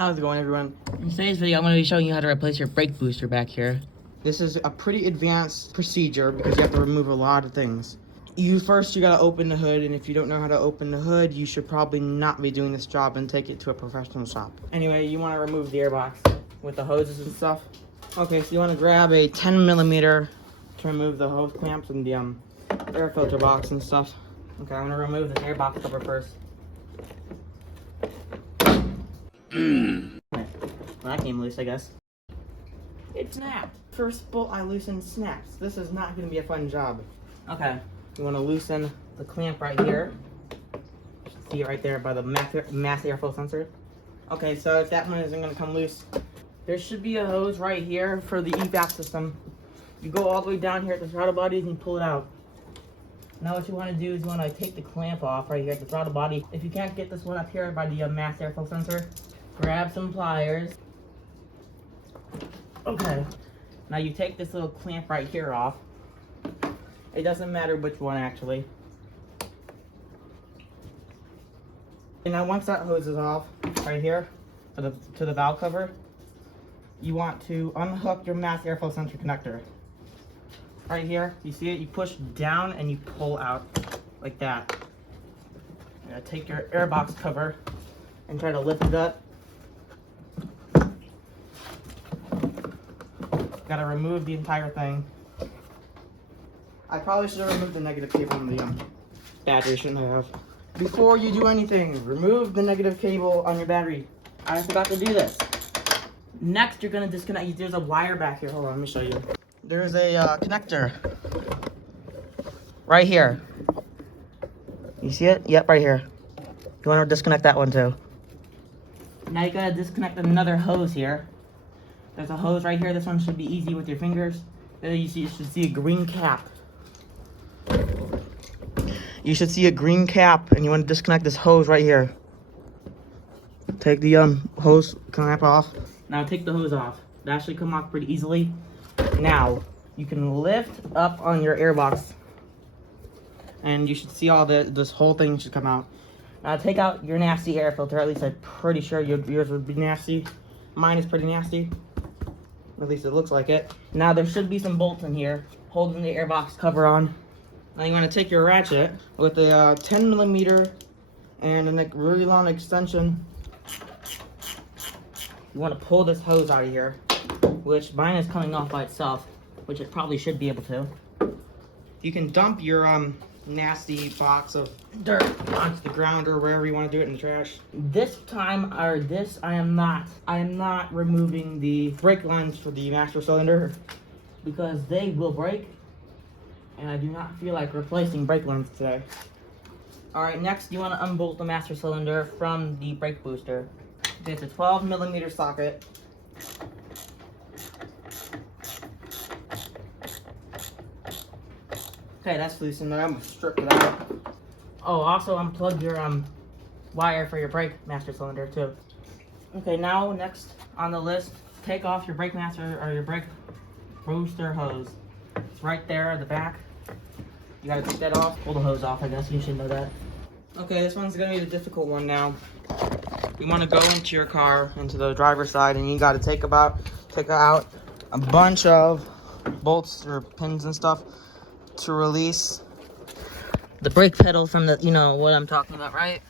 How's it going, everyone? In today's video, I'm going to be showing you how to replace your brake booster back here. This is a pretty advanced procedure because you have to remove a lot of things. First you gotta open the hood, and if you don't know how to open the hood, you should probably not be doing this job and take it to a professional shop. Anyway, you want to remove the airbox with the hoses and stuff. Okay, so you want to grab a 10mm to remove the hose clamps and the air filter box and stuff. Okay, I'm gonna remove this airbox cover first. Well, that came loose, I guess. It snapped. First bolt I loosened snaps. This is not going to be a fun job. Okay, you want to loosen the clamp right here. See it right there by the mass airflow sensor. Okay, so if that one isn't going to come loose, there should be a hose right here for the evap system. You go all the way down here at the throttle bodies and pull it out. Now what you want to do is you want to take the clamp off right here at the throttle body. If you can't get this one up here by the mass airflow sensor, grab some pliers. Okay, now you take this little clamp right here off. It doesn't matter which one actually. And now once that hose is off right here to the valve cover, you want to unhook your mass airflow sensor connector. Right here, you see it? You push down and you pull out like that. You're gonna take your airbox cover and try to lift it up. Gotta remove the entire thing. I probably should have removed the negative cable on the battery, shouldn't I have? Before you do anything, remove the negative cable on your battery. I forgot to do this. Next, you're gonna disconnect. There's a wire back here. Hold on, let me show you. There's a connector right here. You see it? Yep, right here. You want to disconnect that one too. Now you gotta disconnect another hose here. There's a hose right here. This one should be easy with your fingers. You should see a green cap. You should see a green cap, and you want to disconnect this hose right here. Take the hose clamp off. Now take the hose off. That should come off pretty easily. Now you can lift up on your airbox, and you should see all this whole thing should come out. Now take out your nasty air filter. At least I'm pretty sure yours would be nasty. Mine is pretty nasty. At least it looks like it. Now there should be some bolts in here holding the airbox cover on. Now you want to take your ratchet with a 10mm and a really long extension. You want to pull this hose out of here, which mine is coming off by itself, which it probably should be able to. You can dump your nasty box of dirt onto the ground or wherever you want to do it in the trash. This time, I am not removing the brake lines for the master cylinder because they will break, and I do not feel like replacing brake lines today. Alright, next you want to unbolt the master cylinder from the brake booster. It's a 12mm socket. Okay, that's loosened. I'm gonna strip it out. Oh, also unplug your wire for your brake master cylinder too. Okay, now next on the list, take off your brake master or your brake booster hose. It's right there at the back. You gotta take that off. Pull the hose off, I guess. You should know that. Okay, this one's gonna be the difficult one now. You want to go into your car, into the driver's side, and you got to take out a bunch of bolts or pins and stuff to release the brake pedal from the, you know what I'm talking about, right?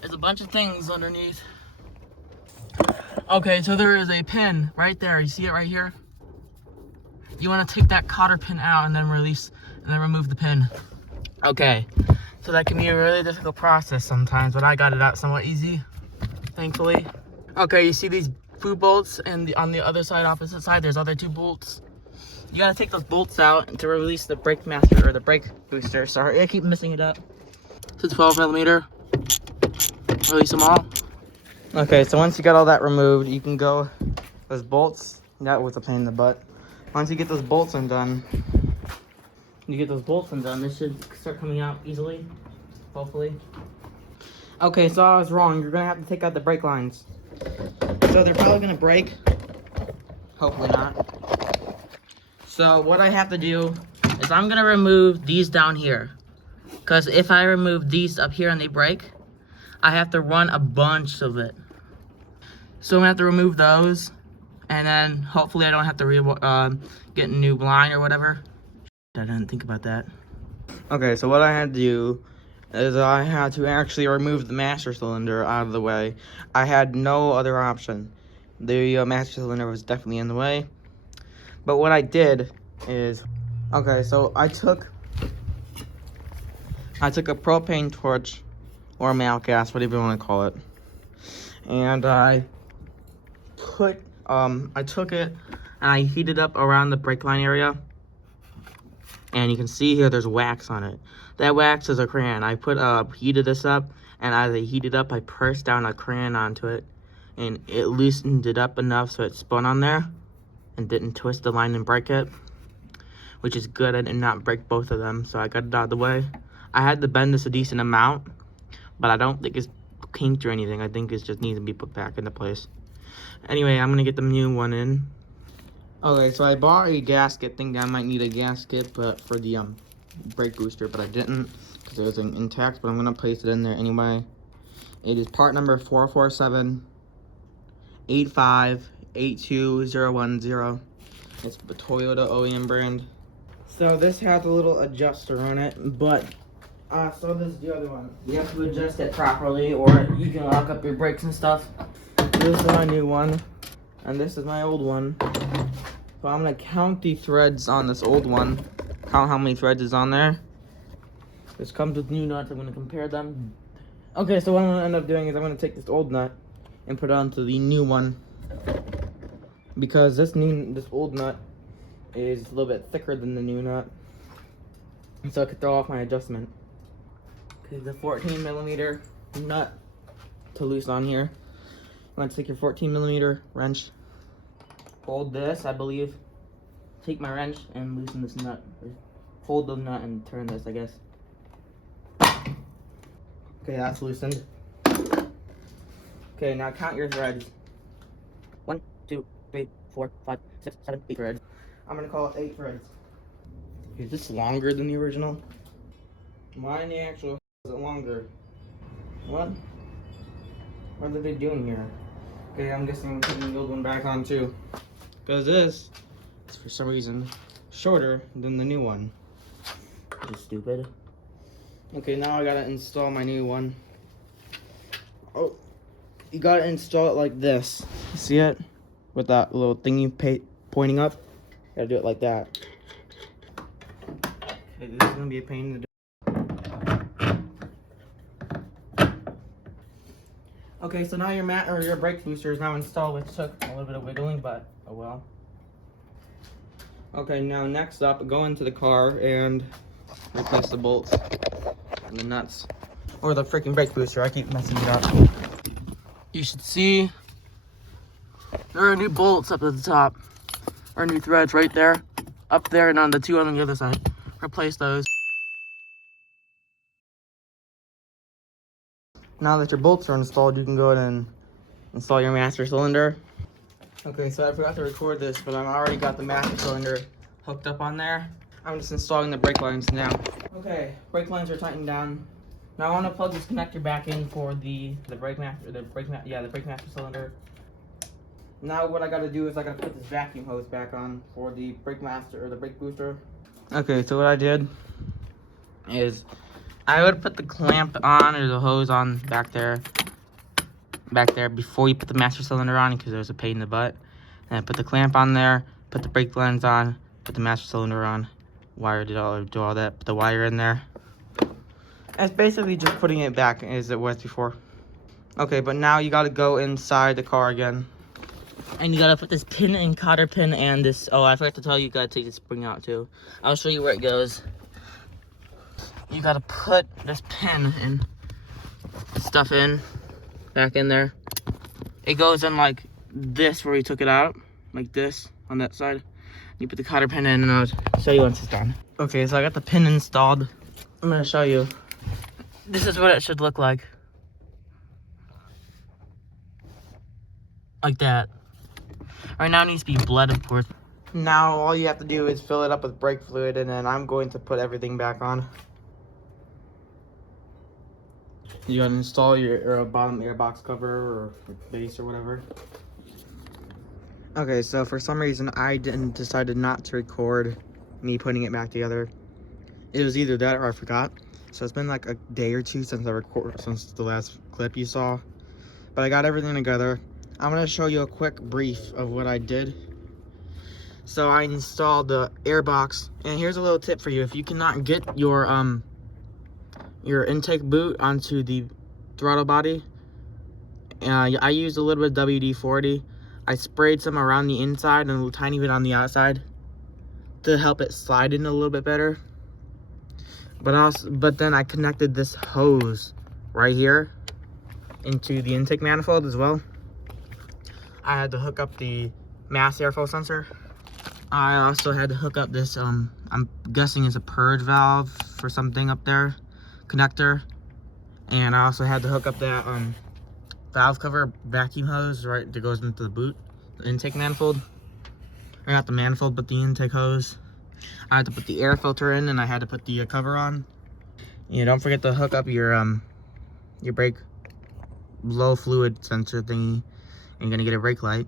There's a bunch of things underneath. Okay, so there is a pin right there. You see it right here? You want to take that cotter pin out and then remove the pin. Okay. So that can be a really difficult process sometimes, but I got it out somewhat easy, thankfully. Okay, you see these boot bolts, and on the other side, opposite side, there's other two bolts. You gotta take those bolts out to release the brake master or the brake booster. Sorry, I keep messing it up. It's a 12mm. Release them all. Okay, so once you got all that removed, you can go those bolts. That was a pain in the butt. Once you get those bolts undone, this should start coming out easily, hopefully. Okay, so I was wrong. You're gonna have to take out the brake lines. So they're probably gonna break. Hopefully not. So what I have to do is I'm gonna remove these down here. Because if I remove these up here and they break, I have to run a bunch of it. So I'm gonna have to remove those, and then hopefully I don't have to get a new blind or whatever. I didn't think about that. Okay, so what I had to do is I had to actually remove the master cylinder out of the way. I had no other option. The master cylinder was definitely in the way. But what I did is, okay, so I took a propane torch, or mail gas, whatever you want to call it, and I took it and I heated up around the brake line area, and you can see here there's wax on it. That wax is a crayon. I heated this up, and as I heated up, I pressed down a crayon onto it, and it loosened it up enough so it spun on there and didn't twist the line and break it, which is good. I did not break both of them, so I got it out of the way. I had to bend this a decent amount, but I don't think it's kinked or anything. I think it just needs to be put back into place. Anyway, I'm gonna get the new one in. Okay, so I bought a gasket, thinking I might need a gasket, but for the brake booster, but I didn't because it was intact. But I'm gonna place it in there anyway. It is part number 447-85-82010. It's the Toyota OEM brand. So this has a little adjuster on it, but so does the other one. You have to adjust it properly, or you can lock up your brakes and stuff. This is my new one, and this is my old one. So I'm gonna count the threads on this old one. Count how many threads is on there. This comes with new nuts. I'm gonna compare them. Okay, so what I'm gonna end up doing is I'm gonna take this old nut and put it onto the new one, because this old nut is a little bit thicker than the new nut, and so I could throw off my adjustment. Okay, the 14mm nut to loose on here. I'm gonna take your 14mm wrench, hold this, I believe, take my wrench and loosen this nut. Hold the nut and turn this, I guess. Okay, that's loosened. Okay, now count your threads. 1, 2, 3, 4, 5, 6, 7, 8 threads. I'm gonna call it 8 threads. Is this longer than the original? Mine, the actual is longer. What? What are they doing here? Okay, I'm guessing I'm putting the old one back on too, because this is for some reason shorter than the new one. Which is stupid. Okay, now I gotta install my new one. Oh, you gotta install it like this. See it? With that little thingy pointing up. Gotta do it like that. Okay, this is gonna be a pain in the. Okay, so now your brake booster is now installed, which took a little bit of wiggling, but oh well. Okay, now next up, go into the car and replace the bolts and the nuts. Or the freaking brake booster, I keep messing it up. You should see there are new bolts up at the top. Or new threads right there, up there, and on the two on the other side. Replace those. Now that your bolts are installed, you can go ahead and install your master cylinder. Okay, so I forgot to record this, but I've already got the master cylinder hooked up on there. I'm just installing the brake lines now. Okay, brake lines are tightened down. Now I want to plug this connector back in for the brake master cylinder. Now what I gotta do is I gotta put this vacuum hose back on for the brake master or the brake booster. Okay, so what I did is I would put the clamp on or the hose on back there before you put the master cylinder on, because there's a pain in the butt. And I put the clamp on there, put the brake lines on, put the master cylinder on, do all that, put the wire in there. And it's basically just putting it back as it was before. Okay, but now you gotta go inside the car again. And you gotta put this pin and cotter pin and this, oh, I forgot to tell you, you gotta take the spring out too. I'll show you where it goes. You gotta put this pin and stuff back in there. It goes in like this where you took it out, like this on that side. You put the cotter pin in, and I'll show you once it's done. Okay, so I got the pin installed. I'm gonna show you. This is what it should look like. Like that. Right now it needs to be bled, of course. Now all you have to do is fill it up with brake fluid, and then I'm going to put everything back on. You gotta install your bottom airbox cover or base or whatever. Okay, so for some reason I decided not to record me putting it back together. It was either that or I forgot. So it's been like a day or two since since the last clip you saw. But I got everything together. I'm gonna show you a quick brief of what I did. So I installed the airbox, and here's a little tip for you. If you cannot get your intake boot onto the throttle body, I used a little bit of WD-40. I sprayed some around the inside and a little tiny bit on the outside to help it slide in a little bit better. But then I connected this hose right here into the intake manifold as well. I had to hook up the mass airflow sensor. I also had to hook up this, I'm guessing it's a purge valve for something up there, connector. And I also had to hook up that valve cover vacuum hose right that goes into the boot, the intake manifold. Or not the manifold, but the intake hose. I had to put the air filter in, and I had to put the cover on. You know, don't forget to hook up your brake low fluid sensor thingy, and you're gonna get a brake light.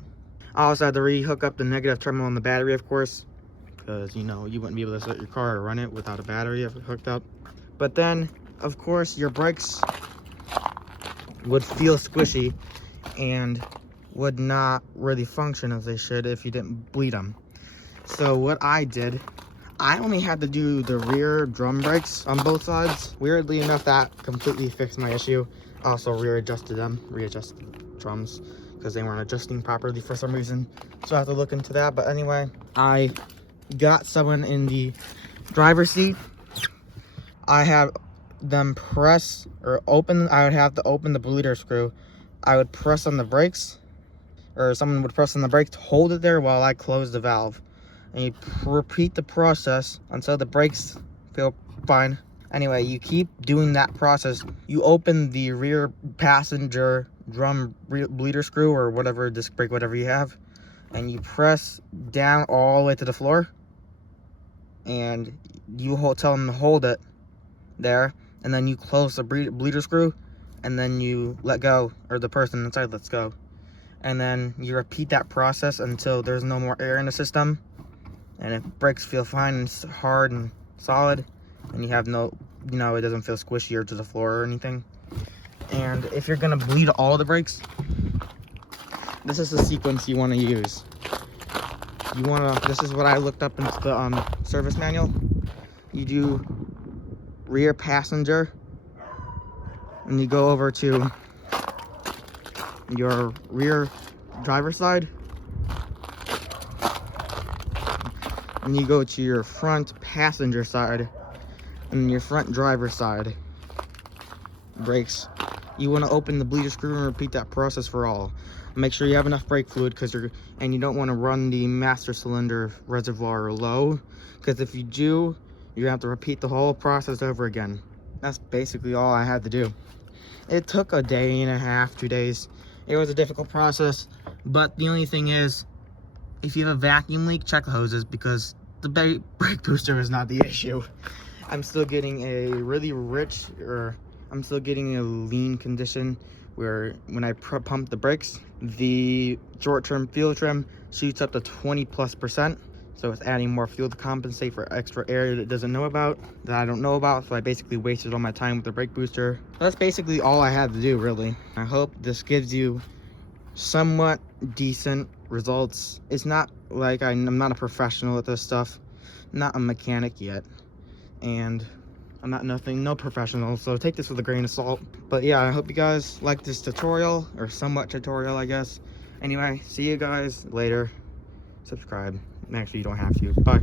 I also had to re-hook up the negative terminal on the battery, of course, because you know you wouldn't be able to start your car or run it without a battery hooked up. But then, of course, your brakes would feel squishy and would not really function as they should if you didn't bleed them. So what I did, I only had to do the rear drum brakes on both sides. Weirdly enough, that completely fixed my issue. I also readjusted the drums because they weren't adjusting properly for some reason. So I have to look into that. But anyway, I got someone in the driver's seat. I had them press or open, I would have to open the bleeder screw. I would press on the brakes, or someone would press on the brake to hold it there while I closed the valve. And you repeat the process until the brakes feel fine. Anyway, you keep doing that process. You open the rear passenger drum bleeder screw or whatever, disc brake, whatever you have, and you press down all the way to the floor, and you tell them to hold it there, and then you close the bleeder screw, and then you let go, or the person inside lets go, and then you repeat that process until there's no more air in the system. And if brakes feel fine and hard and solid, and you have no, you know, it doesn't feel squishy or to the floor or anything. And if you're gonna bleed all the brakes, this is the sequence you want to use. This is what I looked up into the service manual. You do rear passenger, and you go over to your rear driver's side, and you go to your front passenger side and your front driver's side brakes. You want to open the bleeder screw and repeat that process for all. Make sure you have enough brake fluid, and you don't want to run the master cylinder reservoir low, because if you do, you have to repeat the whole process over again. That's basically all I had to do. It took a day and a half, 2 days. It was a difficult process, but the only thing is, if you have a vacuum leak, check the hoses, because the brake booster is not the issue. I'm still getting a really rich, I'm still getting a lean condition where when I pump the brakes, the short-term fuel trim shoots up to 20+%. So it's adding more fuel to compensate for extra air that it doesn't know about, that I don't know about. So I basically wasted all my time with the brake booster. That's basically all I had to do, really. I hope this gives you somewhat decent results. It's not like I'm not a professional at this stuff, not a mechanic yet, and I'm not no professional, so take this with a grain of salt. But yeah, I hope you guys like this tutorial, or somewhat tutorial, I guess. Anyway, see you guys later. Subscribe. Actually, you don't have to. Bye.